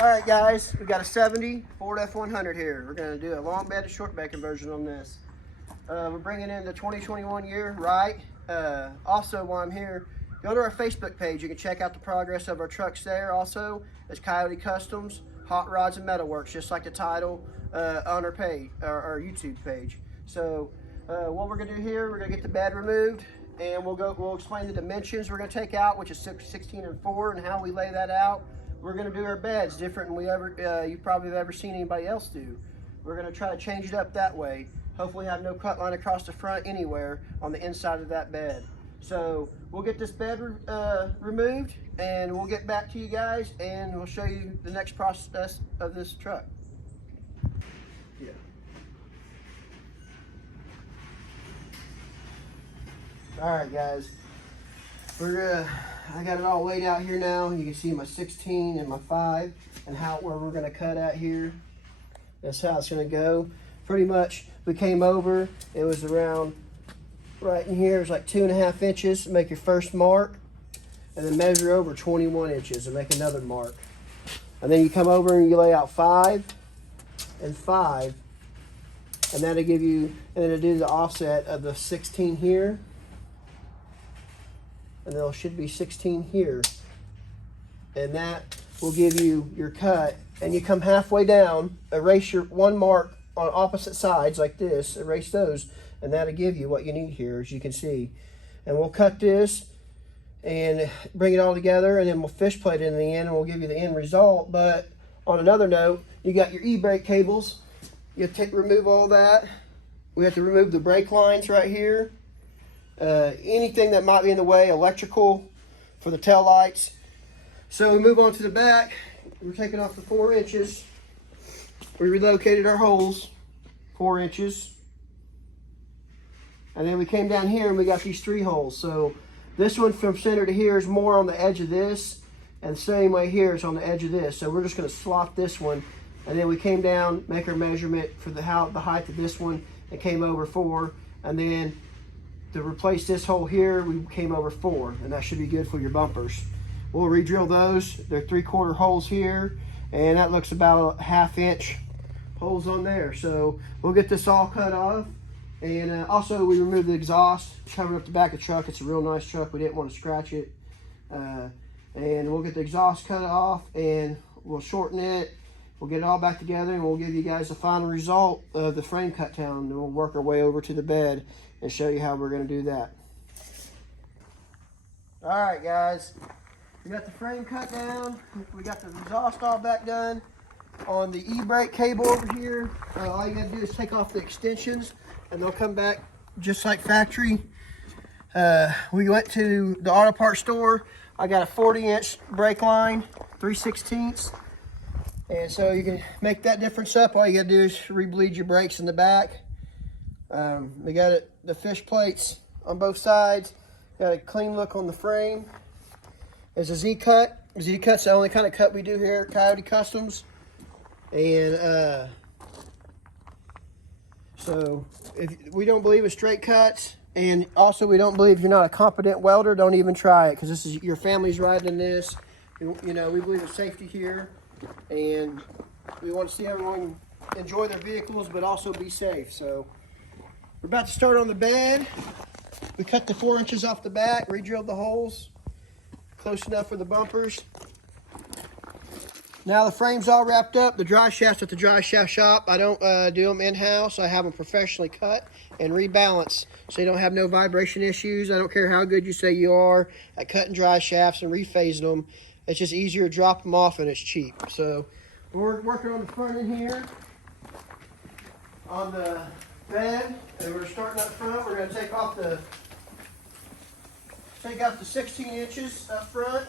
Alright guys, we got a 70 Ford F100 here. We're going to do a long bed to short bed conversion on this. We're bringing in the 2021 year, right? Also, while I'm here, go to our Facebook page. You can check out the progress of our trucks there. Also, it's Coyote Customs, Hot Rods and Metalworks, just like the title on our page, our YouTube page. So what we're going to do here, we're going to get the bed removed, and we'll explain the dimensions we're going to take out, which is 16 and 4, and how we lay that out. We're going to do our beds different than you probably have ever seen anybody else do. We're going to try to change it up that way. Hopefully have no cut line across the front anywhere on the inside of that bed. So we'll get this bed removed, and we'll get back to you guys, and we'll show you the next process of this truck. Yeah. All right, guys. I got it all laid out here now. You can see my 16 and my 5 and where we're going to cut at here. That's how it's going to go. Pretty much, we came over. It was around right in here. It was like 2.5 inches. Make your first mark, and then measure over 21 inches and make another mark. And then you come over and you lay out 5 and 5, and that'll give you. And then it'll do the offset of the 16 here. And there should be 16 here, and that will give you your cut. And you come halfway down, erase your one mark on opposite sides like this, erase those, and that'll give you what you need here, as you can see. And we'll cut this and bring it all together, and then we'll fish plate it in the end, and we'll give you the end result. But on another note, you got your e-brake cables. You have to remove all that. We have to remove the brake lines right here. Anything that might be in the way, electrical for the tail lights. So we move on to the back. We're taking off the 4 inches. We relocated our holes 4 inches. And then we came down here and we got these 3 holes. So this one from center to here is more on the edge of this, and the same way here is on the edge of this. So we're just going to slot this one, and then we came down, make our measurement for the height of this one, and came over 4, and then to replace this hole here, we came over 4, and that should be good for your bumpers. We'll re-drill those. They're 3/4 holes here, and that looks about a 1/2 inch holes on there. So we'll get this all cut off, and also we removed the exhaust, covered up the back of the truck. It's a real nice truck. We didn't want to scratch it, and we'll get the exhaust cut off, and we'll shorten it. We'll get it all back together, and we'll give you guys the final result of the frame cut down, and we'll work our way over to the bed and show you how we're going to do that. All right, guys, we got the frame cut down. We got the exhaust all back done. On the e-brake cable over here, all you got to do is take off the extensions, and they'll come back just like factory. We went to the auto parts store. I got a 40-inch brake line, 3/16. And so you can make that difference up. All you got to do is re-bleed your brakes in the back. We got the fish plates on both sides. Got a clean look on the frame. There's a Z-cut. Z-cut's the only kind of cut we do here at Coyote Customs. And so if we don't believe in straight cuts, and also we don't believe if you're not a competent welder, don't even try it, because this is your family's riding in this. You know, we believe in safety here, and we want to see everyone enjoy their vehicles but also be safe. So we're about to start on the bed. We cut the 4 inches off the back, re-drilled the holes close enough for the bumpers. Now the frame's all wrapped up. The dry shaft's at the dry shaft shop. I don't do them in-house. I have them professionally cut and rebalance, so you don't have no vibration issues. I don't care how good you say you are at cutting dry shafts and rephasing them. It's just easier to drop them off, and it's cheap. So we're working on the front end here on the bed, and we're starting up front. We're going to take out the 16 inches up front.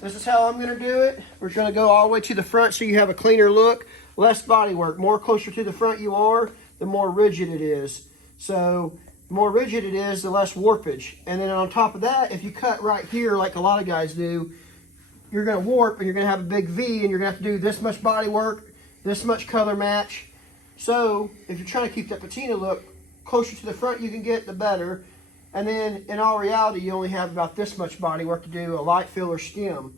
This is how I'm going to do it. We're going to go all the way to the front so you have a cleaner look, less body work. More closer to the front you are, the more rigid it is. So the more rigid it is, the less warpage. And then on top of that, if you cut right here like a lot of guys do, you're going to warp, and you're going to have a big V, and you're going to have to do this much body work, this much color match. So if you're trying to keep that patina look, closer to the front you can get, the better. And then in all reality, you only have about this much body work to do, a light filler stem.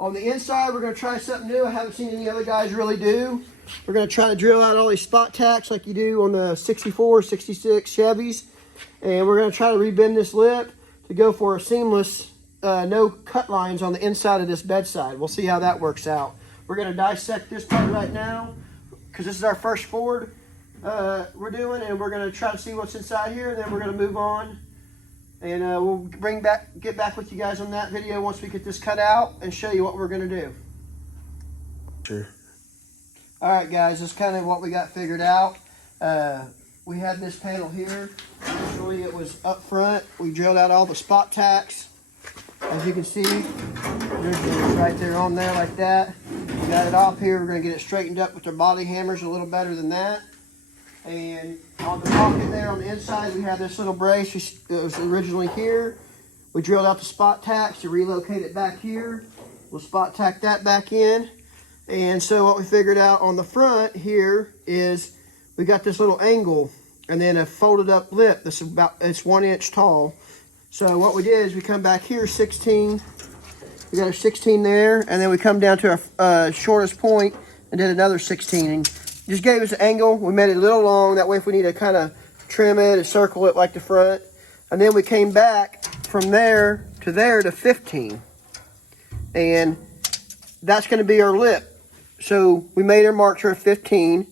On the inside, we're going to try something new I haven't seen any other guys really do. We're going to try to drill out all these spot tacks like you do on the 64, 66 Chevys. And we're going to try to rebend this lip to go for a seamless, no cut lines on the inside of this bedside. We'll see how that works out. We're going to dissect this part right now because this is our first Ford we're doing, and we're going to try to see what's inside here, and then we're going to move on. And we'll get back with you guys on that video once we get this cut out and show you what we're going to do. Sure. All right, guys, that's kind of what we got figured out. We had this panel here. Originally, it was up front. We drilled out all the spot tacks. As you can see, originally it was right there on there like that. We got it off here. We're going to get it straightened up with our body hammers a little better than that. And on the pocket there on the inside, we have this little brace. It was originally here. We drilled out the spot tacks to relocate it back here. We'll spot tack that back in. And so what we figured out on the front here is we got this little angle and then a folded up lip that's it's 1 inch tall. So what we did is we come back here 16. We got a 16 there, and then we come down to our shortest point and did another 16. And just gave us an angle. We made it a little long. That way if we need to kind of trim it and circle it like the front. And then we came back from there to 15. And that's going to be our lip. So we made our marks at 15.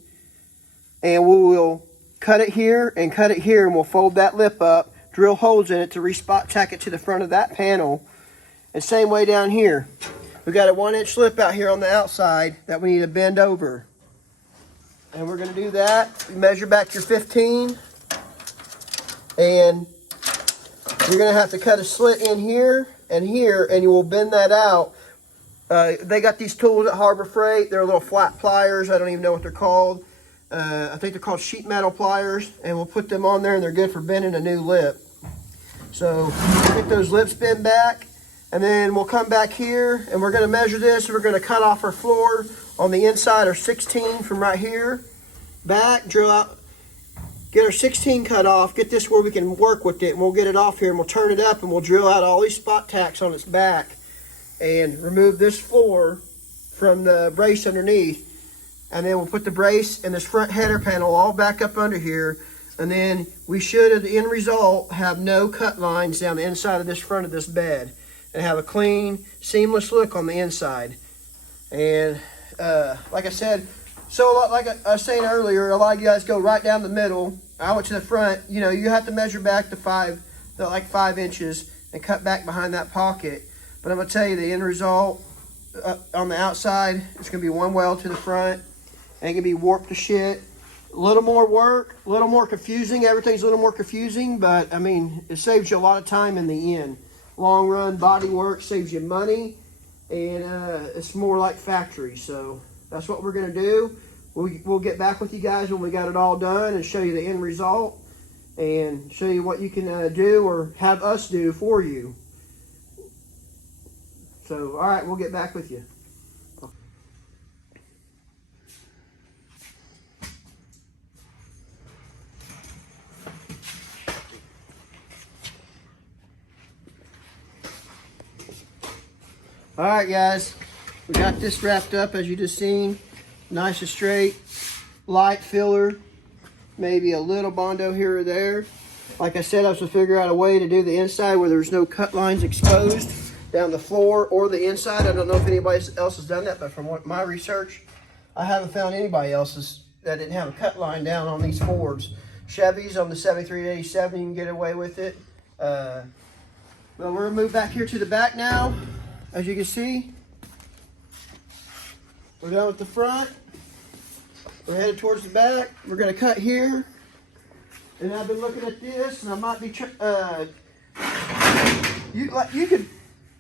And we will cut it here and cut it here. And we'll fold that lip up, drill holes in it to re-spot tack it to the front of that panel. And same way down here. We got a 1 inch lip out here on the outside that we need to bend over. And we're going to do that. You measure back your 15. And you're going to have to cut a slit in here, and you will bend that out. They got these tools at Harbor Freight. They're little flat pliers. I don't even know what they're called. I think they're called sheet metal pliers. And we'll put them on there, and they're good for bending a new lip. So get those lips bent back. And then we'll come back here, and we're going to measure this. We're going to cut off our floor on the inside, our 16 from right here. Back, drill out, get our 16 cut off, get this where we can work with it, and we'll get it off here, and we'll turn it up, and we'll drill out all these spot tacks on its back and remove this floor from the brace underneath. And then we'll put the brace and this front header panel all back up under here. And then we should, at the end result, have no cut lines down the inside of this front of this bed. And have a clean, seamless look on the inside. And like I said, so like I was saying earlier, a lot of you guys go right down the middle. I went to the front. You know, you have to measure back to like 5 inches and cut back behind that pocket. But I'm going to tell you the end result on the outside, it's going to be one weld to the front. And it can be warped to shit. A little more work, a little more confusing. Everything's a little more confusing, but I mean, it saves you a lot of time in the end. Long run body work saves you money, and it's more like factory. So that's what we're going to do. We'll get back with you guys when we got it all done and show you the end result and show you what you can do or have us do for you. So, all right, we'll get back with you. All right, guys, we got this wrapped up as you just seen. Nice and straight, light filler, maybe a little Bondo here or there. Like I said, I was to figure out a way to do the inside where there's no cut lines exposed down the floor or the inside. I don't know if anybody else has done that, but from my research, I haven't found anybody else's that didn't have a cut line down on these Fords. Chevys on the 73 to 87, you can get away with it. Well, we're gonna move back here to the back now. As you can see, we're done with the front. We're headed towards the back. We're going to cut here. And I've been looking at this, and I might be you could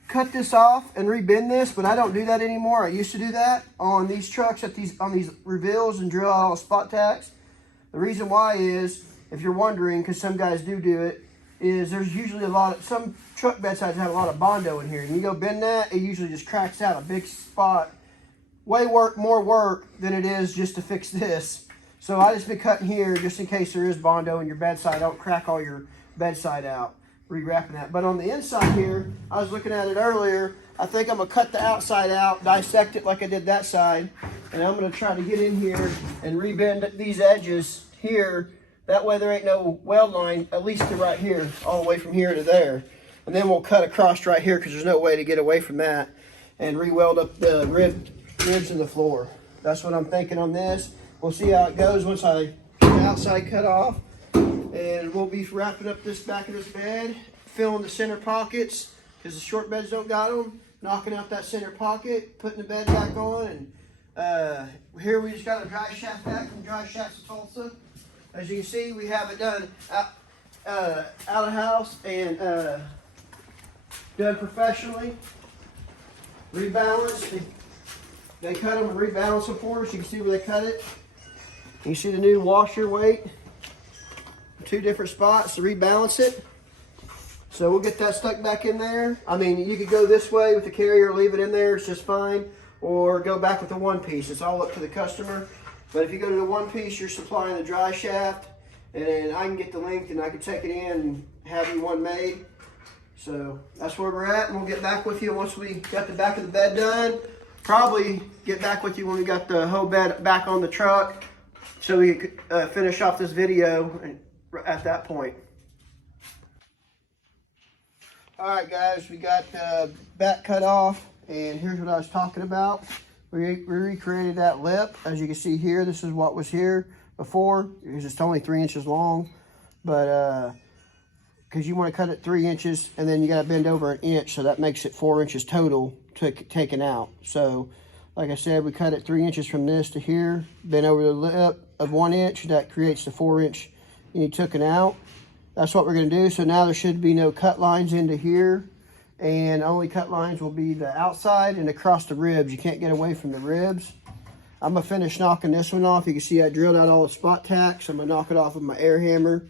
cut this off and rebend this, but I don't do that anymore. I used to do that on these trucks on these reveals and drill out all the spot tacks. The reason why is, if you're wondering, because some guys do it, is there's usually some truck bedsides have a lot of Bondo in here. And you go bend that, it usually just cracks out a big spot. More work than it is just to fix this. So I just been cutting here just in case there is Bondo in your bedside. Don't crack all your bedside out, rewrapping that. But on the inside here, I was looking at it earlier, I think I'm gonna cut the outside out, dissect it like I did that side, and I'm gonna try to get in here and rebend these edges here. That way there ain't no weld line, at least to right here, all the way from here to there. And then we'll cut across right here because there's no way to get away from that, and re-weld up the ribs in the floor. That's what I'm thinking on this. We'll see how it goes once I get the outside cut off. And we'll be wrapping up this back of this bed, filling the center pockets because the short beds don't got them, knocking out that center pocket, putting the bed back on. And here we just got a dry shaft back from Dry Shafts of Tulsa. As you can see, we have it done out of house and done professionally. Rebalanced. They cut them and rebalance them for us. You can see where they cut it. You see the new washer weight. 2 different spots to rebalance it. So we'll get that stuck back in there. I mean, you could go this way with the carrier, leave it in there, it's just fine. Or go back with the one piece. It's all up to the customer. But if you go to the one piece, you're supplying the dry shaft. And then I can get the length and I can take it in and have you one made. So that's where we're at, and we'll get back with you once we got the back of the bed done. Probably get back with you when we got the whole bed back on the truck so we could finish off this video at that point. All right, guys, we got the back cut off, and here's what I was talking about. We recreated that lip. As you can see here, this is what was here before. It was just only 3 inches long, but because you want to cut it 3 inches and then you got to bend over an inch, so that makes it 4 inches total taken out. So like I said, we cut it 3 inches from this to here, bend over the lip of 1 inch. That creates the 4 inch you took it out. That's what we're going to do. So now there should be no cut lines into here, and only cut lines will be the outside and across the ribs. You can't get away from the ribs. I'm gonna finish knocking this one off. You can see I drilled out all the spot tacks. I'm gonna knock it off with my air hammer,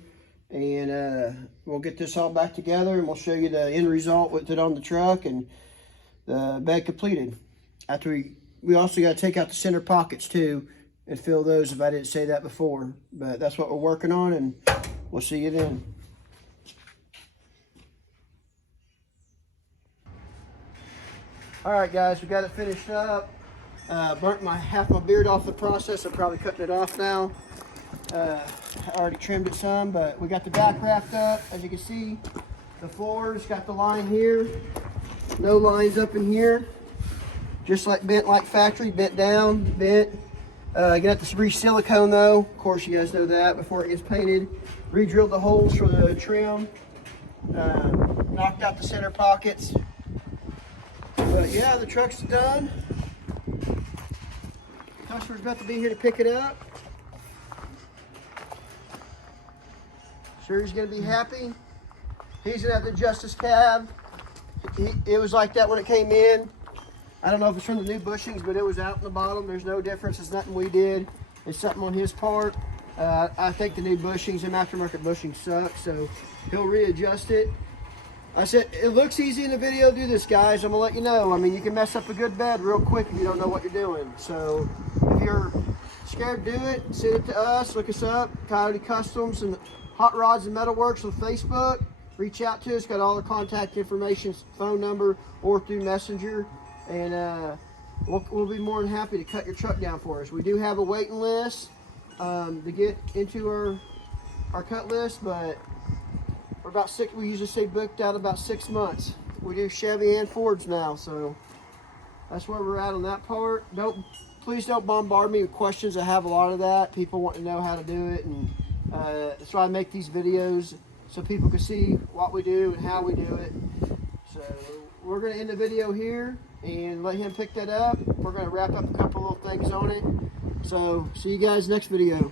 and we'll get this all back together, and we'll show you the end result with it on the truck and the bed completed. After we also got to take out the center pockets too and fill those, if I didn't say that before. But that's what we're working on, and we'll see you then. All right, guys, we got it finished up. Burnt half my beard off the process. I'm probably cutting it off now. I already trimmed it some, but we got the back wrapped up. As you can see, the floor's got the line here. No lines up in here. Just like bent like factory, bent down, bent. You got this re-silicone though. Of course, you guys know that before it gets painted. Re-drilled the holes for the trim. Knocked out the center pockets. But yeah, the truck's done. Customer's about to be here to pick it up. Sure, he's gonna be happy. He's gonna have to adjust his cab. It was like that when it came in. I don't know if it's from the new bushings, but it was out in the bottom. There's no difference. It's nothing we did. It's something on his part. I think the new bushings, them aftermarket bushings suck, so he'll readjust it. I said, it looks easy in the video. Do this, guys. I'm gonna let you know. I mean, you can mess up a good bed real quick if you don't know what you're doing. So if you're scared, do it. Send it to us. Look us up, Coyote Customs and Hot Rods and Metalworks on Facebook. Reach out to us. Got all the contact information, phone number, or through Messenger. And we'll be more than happy to cut your truck down for us. We do have a waiting list to get into our cut list, but we're about we usually say booked out about 6 months. We do Chevy and Fords now, so that's where we're at on that part. Please don't bombard me with questions. I have a lot of that. People want to know how to do it, and that's why I make these videos, so people can see what we do and how we do it. So we're going to end the video here and let him pick that up. We're going to wrap up a couple little things on it. So see you guys next video.